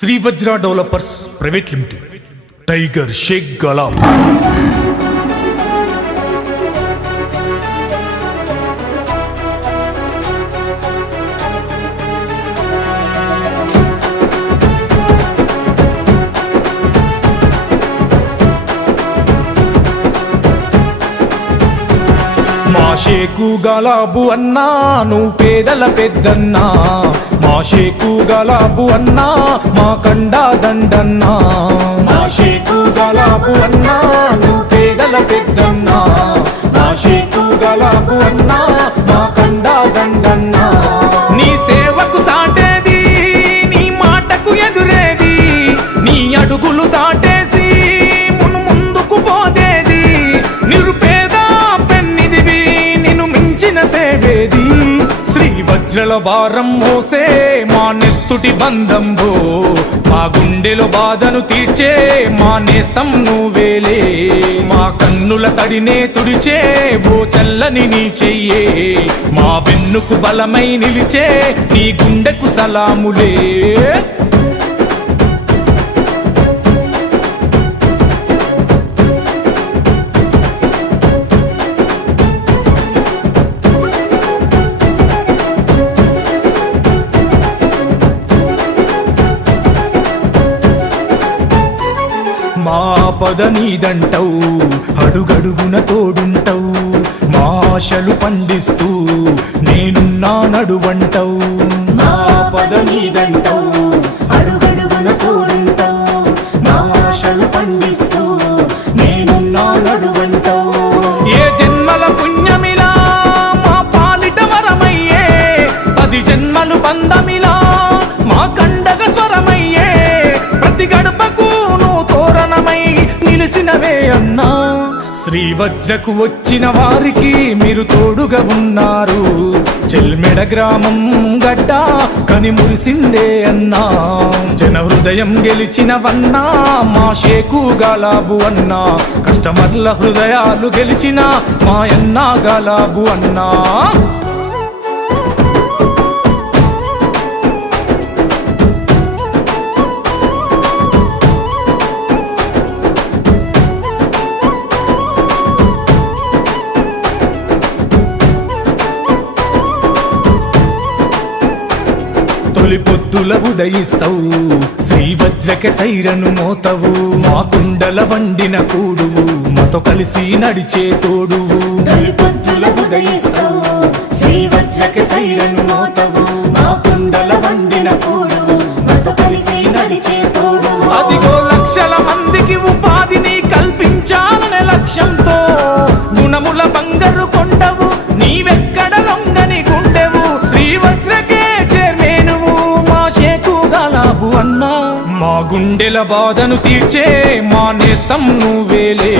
Shri Vajra developers private limited, tiger Shaik Galab. మా షేకు గలాబు అన్నా నువ్వు పేదల పెద్దన్నా, మా షేకు గలాబు అన్నా మా కండా దండన్నా. మా షేకు గలాబు అన్నా నువ్వు పేదల పెద్దన్నా, మా షేకు గలాబు అన్నా మా కండా దండన్నా. నీ సేవకు సాటేది, నీ మాటకు ఎదురేది, నీ అడుగులు దాటేసి మును ముందుకు పోదేది. నిరుపేద పెన్నిదివి, నిన్ను మించిన సేవేది. శ్రీ వజ్రల భారం మోసే మా నెత్తుటి బంధంబో, మా గుండెలో బాధను తీర్చే మా నేస్తం నువ్వేలే. మా కన్నుల తడినే తుడిచే ఓ చల్లని నీ చెయ్యే, మా వెన్నుకు బలమై నిలిచే నీ గుండెకు సలాములే. మా పద నీదంటవు, అడుగడుగున తోడుంటవు, మా ఆశలు పండిస్తూ నేనున్నా నడువంటవు. మా పద నీదంటవు, అడుగడుగున తోడుంటవు, మా ఆశలు పండిస్తూ నేనున్నా నడువంటవు. ఏ జన్మల పుణ్యమిలా మా పాలిట వరమయ్యే, 10 జన్మలు బంధమిలా మా కండగ స్వరమయ్యే. ప్రతి గడపకు నిలిసినవే అన్నా. శ్రీ వజ్రకు వచ్చిన వారికి మీరు తోడుగా ఉన్నారు. చెల్మెడ గ్రామం గడ్డ కని మురిసిందే అన్నా. జన హృదయం గెలిచినవన్నా మా షేకు గలాబు అన్నా. కస్టమర్ల హృదయాలు గెలిచిన మా అన్నా గలాబు అన్నా. తొలి పొద్దుల ఉదయిస్తావు, శ్రీ వజ్రక సైరను మోతవు. మా కుండల వండిన కూడువు, మాతో కలిసి నడిచే తోడువు. తొలి పొద్దుల ఉదయిస్తావు, శ్రీ వజ్రక సైరను మోతవు. మా కుండల వండిన కూడువు, మాతో కలిసి నడిచే తోడువు. అదిగో లక్షల మందికి ఉపాధిని కల్పించాలనే లక్ష్యంతో గుణముల బంగారు కొండవు, నీవెక్కడ లొంగని గుండెవు. శ్రీ వజ్రకే అన్నా. మా గుండెల బాధను తీర్చే మా నేస్తం నువ్వేలే,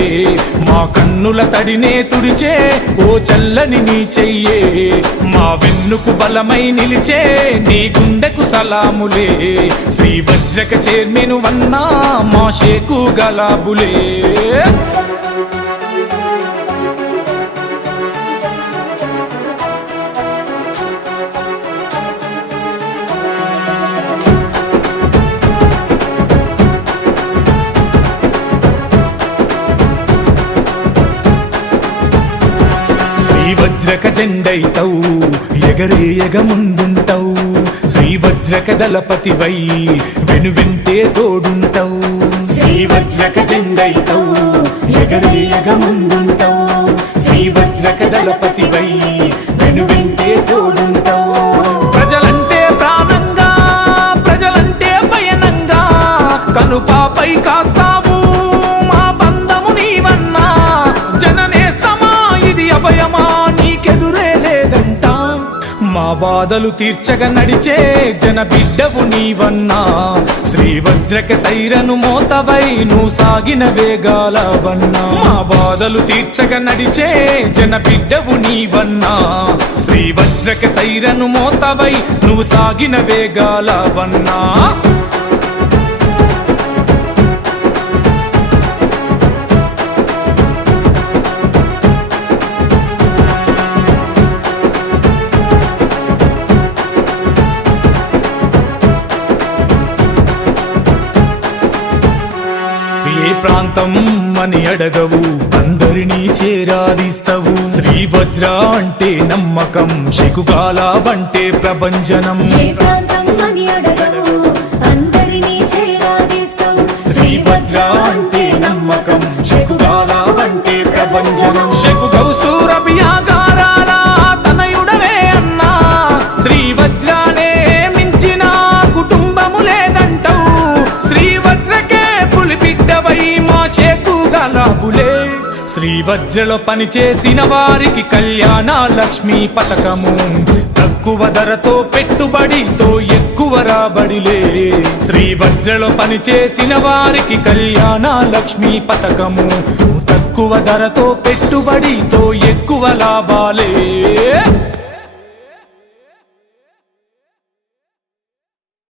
మా కన్నుల తడినే తుడిచే ఓ చల్లని నీ చెయ్యే. మా వెన్నుకు బలమై నిలిచే నీ గుండెకు సలాములే. శ్రీ వజ్రక చైర్మను వన్నా మా షేకు గలాబులే. వజ్రక జెండైతవు, ఎగరేయగ ముందుంటవు. శ్రీ వజ్రక దళపతివై వెనువెంటే తోడుంటవు. శ్రీ వజ్రక జెండైతవు, ఎగరేయగ ముందుంటవు. శ్రీ వజ్రక దళపతివై వెనువెంటే తోడుంటవు. ప్రజలంటే ప్రాణంగా, ప్రజలంటే పయనంగా కనుపాపై కాస్తావు. మా బంధము నీవన్నా, జననేస్తమా ఇది అభయమా నీకెదురే లేదంట. మా బాధలు తీర్చగా నడిచే జన బిడ్డవు నీవన్నా. శ్రీ వజ్రక సైరను మోతవై నువ్వు సాగిన వేగాలవన్నా. మా బాధలు తీర్చగా నడిచే జన బిడ్డవు నీవన్నా. శ్రీ వజ్రక సైరను మోతవై నువ్వు సాగిన వేగాలవన్నా. ప్రాంతం అని అడగవు అందరినీ చేరాదిస్తవు శ్రీవజ్ర అంటే నమ్మకం శకుగాల బంటే ప్రభంజనం ఏ ప్రాంతం అని అడగవు అందరినీ చేరాదీస్తావు శ్రీవజ్ర అంటే నమ్మకం శకుగాల బంటే ప్రభంజనం శకుగౌ సూరభియాగారాల తనయుడవే అన్నా శ్రీవజ్రానే మించిన కుటుంబము లేదంటవు శ్రీవజ్రకే పులిబిడ్డవై మా శకుగాలాబులే శ్రీవజ్రలో పనిచేసిన వారికి కళ్యాణ లక్ష్మి పథకము తక్కువ ధరతో పెట్టుబడితో ఎక్కువ రాబడిలే శ్రీవజ్రలో పనిచేసిన వారికి కళ్యాణ లక్ష్మి పథకము తక్కువ ధరతో పెట్టుబడితో ఎక్కువ లాభాలే